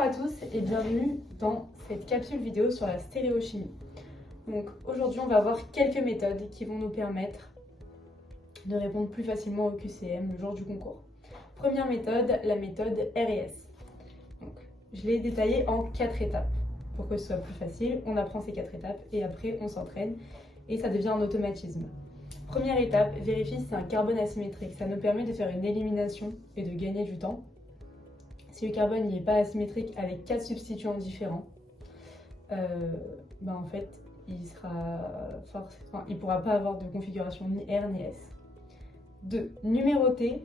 Bonjour à tous et bienvenue dans cette capsule vidéo sur la stéréochimie. Donc aujourd'hui on va voir quelques méthodes qui vont nous permettre de répondre plus facilement au QCM le jour du concours. Première méthode, la méthode RS. Donc, je l'ai détaillée en 4 étapes pour que ce soit plus facile. On apprend ces 4 étapes et après on s'entraîne et ça devient un automatisme. Première étape, vérifie si c'est un carbone asymétrique. Ça nous permet de faire une élimination et de gagner du temps. Si le carbone n'est pas asymétrique avec 4 substituants différents, en fait, il ne pourra pas avoir de configuration ni R ni S. 2. Numéroter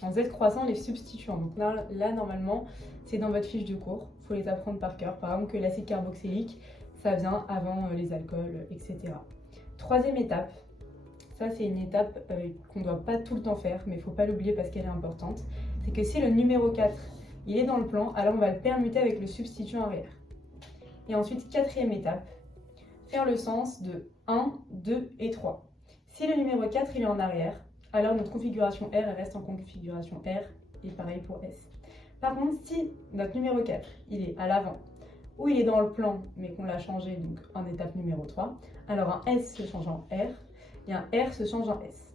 en Z croissant les substituants. Donc là normalement, c'est dans votre fiche de cours. Il faut les apprendre par cœur. Par exemple, que l'acide carboxylique, ça vient avant les alcools, etc. Troisième étape. Ça, c'est une étape qu'on ne doit pas tout le temps faire, mais il ne faut pas l'oublier parce qu'elle est importante. C'est que si le numéro 4 il est dans le plan, alors on va le permuter avec le substituant arrière. Et ensuite, quatrième étape, faire le sens de 1, 2 et 3. Si le numéro 4 il est en arrière, alors notre configuration R elle reste en configuration R et pareil pour S. Par contre, si notre numéro 4 il est à l'avant ou il est dans le plan mais qu'on l'a changé donc en étape numéro 3, alors un S se change en R et un R se change en S.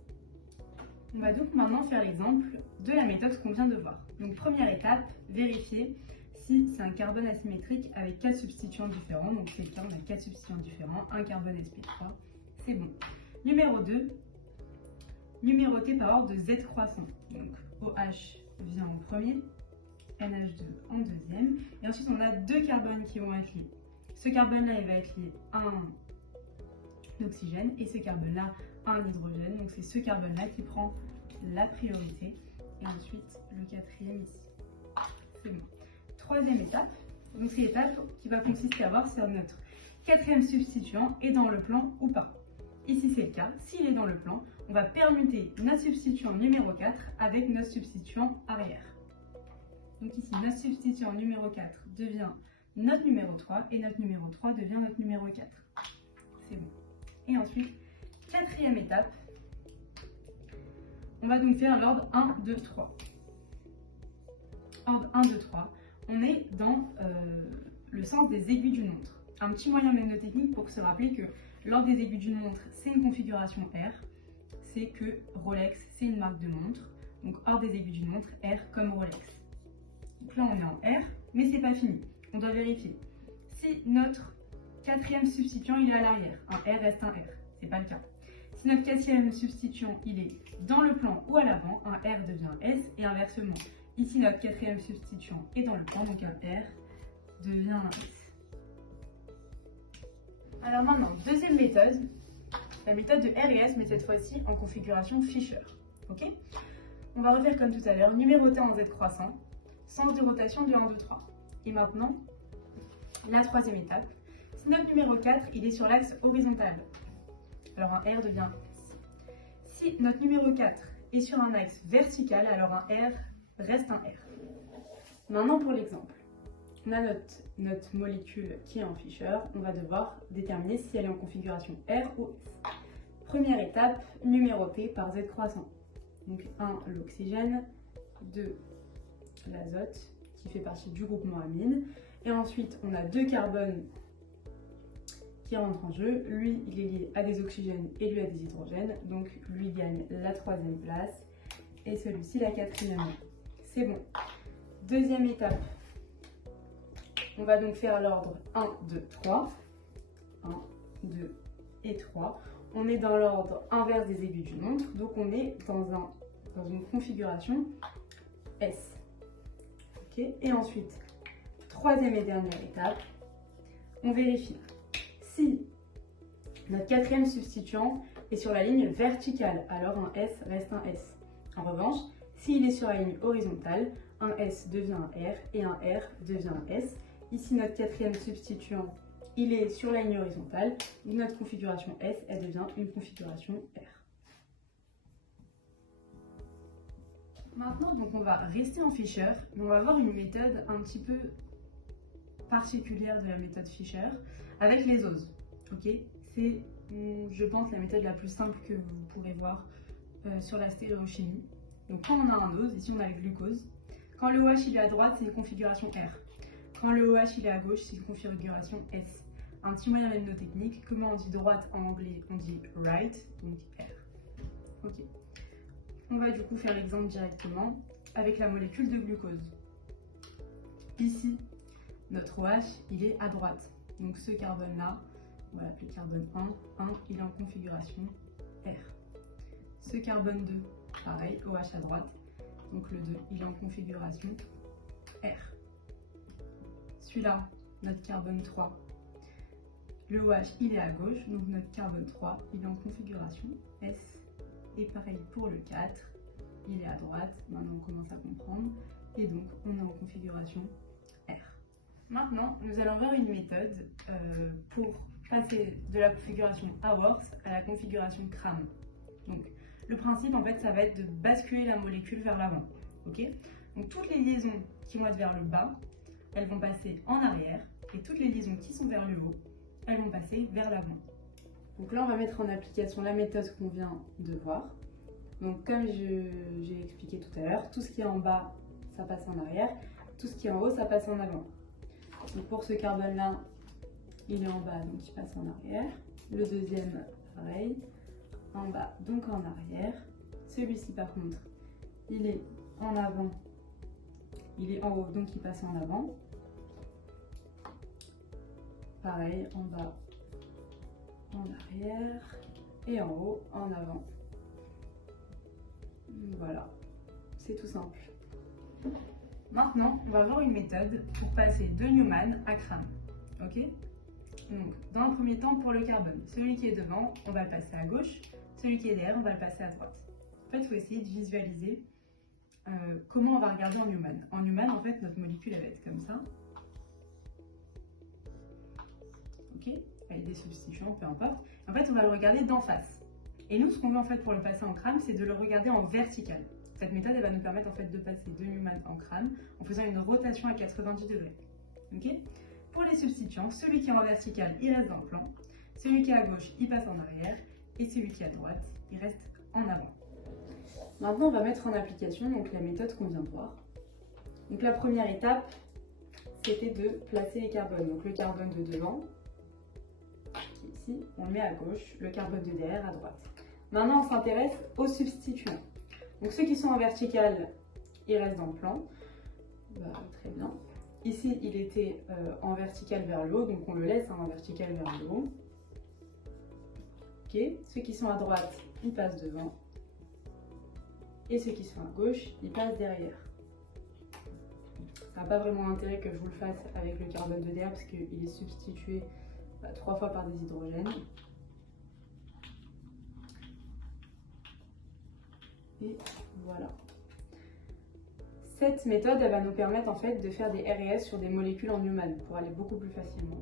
On va donc maintenant faire l'exemple de la méthode qu'on vient de voir. Donc première étape, vérifier si c'est un carbone asymétrique avec 4 substituants différents. Donc c'est le cas, on a 4 substituants différents, un carbone sp3, c'est bon. Numéro 2, numéroter par ordre de Z croissant. Donc OH vient en premier, NH2 en deuxième, et ensuite on a 2 carbones qui vont être liés. Ce carbone-là, il va être lié à un oxygène, et ce carbone-là à un hydrogène. Donc c'est ce carbone-là qui prend la priorité, et ensuite le quatrième ici. C'est bon. Troisième étape, donc c'est l'étape qui va consister à voir si notre quatrième substituant est dans le plan ou pas. Ici c'est le cas, s'il est dans le plan, on va permuter notre substituant numéro 4 avec notre substituant arrière. Donc ici notre substituant numéro 4 devient notre numéro 3 et notre numéro 3 devient notre numéro 4. C'est bon. Et ensuite, quatrième étape, on va donc faire l'ordre 1, 2, 3. Ordre 1, 2, 3, on est dans le sens des aiguilles d'une montre. Un petit moyen mnémotechnique pour se rappeler que l'ordre des aiguilles d'une montre, c'est une configuration R. C'est que Rolex, c'est une marque de montre. Donc ordre des aiguilles d'une montre, R comme Rolex. Donc là, on est en R, mais c'est pas fini. On doit vérifier. Si notre quatrième substituant, il est à l'arrière, un R reste un R. C'est pas le cas. Si notre quatrième substituant il est dans le plan ou à l'avant, un R devient un S et inversement. Ici notre quatrième substituant est dans le plan, donc un R devient un S. Alors maintenant, deuxième méthode, la méthode de R et S, mais cette fois-ci en configuration Fischer. Ok, on va refaire comme tout à l'heure, numéroter en Z croissant, sens de rotation de 1, 2, 3. Et maintenant, la troisième étape, si notre numéro 4 il est sur l'axe horizontal, alors un R devient S. Si notre numéro 4 est sur un axe vertical, alors un R reste un R. Maintenant pour l'exemple, on a notre molécule qui est en Fischer, on va devoir déterminer si elle est en configuration R ou S. Première étape, numéroter par Z croissant. Donc 1 l'oxygène, 2 l'azote qui fait partie du groupement amine, et ensuite on a 2 carbones qui rentre en jeu. Lui, il est lié à des oxygènes et lui à des hydrogènes. Donc, lui gagne la troisième place et celui-ci la quatrième. C'est bon. Deuxième étape. On va donc faire l'ordre 1, 2, 3. 1, 2 et 3. On est dans l'ordre inverse des aiguilles d'une montre. Donc, on est dans une configuration S. Okay. Et ensuite, troisième et dernière étape, on vérifie si notre quatrième substituant est sur la ligne verticale, alors un S reste un S. En revanche, s'il est sur la ligne horizontale, un S devient un R et un R devient un S. Ici, notre quatrième substituant, il est sur la ligne horizontale. Notre configuration S, elle devient une configuration R. Maintenant, donc, on va rester en Fischer, mais on va voir une méthode un petit peu particulière de la méthode Fischer avec les oses. Ok, c'est, je pense, la méthode la plus simple que vous pourrez voir sur la stéréochimie. Donc quand on a un ose, ici on a le glucose. Quand le OH il est à droite, c'est une configuration R. Quand le OH il est à gauche, c'est une configuration S. Un petit moyen mnémotechnique, comment on dit droite en anglais? On dit right, donc R. Ok. On va du coup faire l'exemple directement avec la molécule de glucose. Ici, notre OH, il est à droite. Donc ce carbone-là, on va l'appeler carbone 1, il est en configuration R. Ce carbone 2, pareil, OH à droite. Donc le 2, il est en configuration R. Celui-là, notre carbone 3, le OH, il est à gauche. Donc notre carbone 3, il est en configuration S. Et pareil pour le 4, il est à droite. Maintenant, on commence à comprendre. Et donc, on est en configuration R. Maintenant, nous allons voir une méthode pour passer de la configuration Haworth à la configuration Cram. Donc, le principe, en fait, ça va être de basculer la molécule vers l'avant. Ok? Donc, toutes les liaisons qui vont être vers le bas, elles vont passer en arrière. Et toutes les liaisons qui sont vers le haut, elles vont passer vers l'avant. Donc là, on va mettre en application la méthode qu'on vient de voir. Donc, comme j'ai expliqué tout à l'heure, tout ce qui est en bas, ça passe en arrière. Tout ce qui est en haut, ça passe en avant. Donc pour ce carbone-là, il est en bas, donc il passe en arrière. Le deuxième, pareil, en bas, donc en arrière. Celui-ci, par contre, il est en avant, il est en haut, donc il passe en avant. Pareil, en bas, en arrière, et en haut, en avant. Voilà, c'est tout simple. Maintenant, on va voir une méthode pour passer de Newman à Cram. Ok? Donc, dans un premier temps, pour le carbone, celui qui est devant, on va le passer à gauche. Celui qui est derrière, on va le passer à droite. En fait, il faut essayer de visualiser comment on va regarder en Newman. En Newman, en fait, notre molécule, elle va être comme ça. Ok? Avec des substituants, peu importe. En fait, on va le regarder d'en face. Et nous, ce qu'on veut en fait pour le passer en Cram, c'est de le regarder en vertical. Cette méthode, elle va nous permettre en fait de passer de Newman en Cram en faisant une rotation à 90 degrés. Okay? Pour les substituants, celui qui est en vertical, il reste dans le plan. Celui qui est à gauche, il passe en arrière. Et celui qui est à droite, il reste en avant. Maintenant, on va mettre en application donc, la méthode qu'on vient de voir. Donc la première étape, c'était de placer les carbones. Donc le carbone de devant, ici, on le met à gauche. Le carbone de derrière, à droite. Maintenant, on s'intéresse aux substituants. Donc ceux qui sont en vertical, ils restent dans le plan. Très bien. Ici, il était en vertical vers le haut, donc on le laisse en vertical vers le haut. Ok. Ceux qui sont à droite, ils passent devant. Et ceux qui sont à gauche, ils passent derrière. Ça n'a pas vraiment intérêt que je vous le fasse avec le carbone de derrière parce qu'il est substitué 3 fois par des hydrogènes. Et voilà. Cette méthode, elle va nous permettre en fait de faire des RS sur des molécules en Newman pour aller beaucoup plus facilement.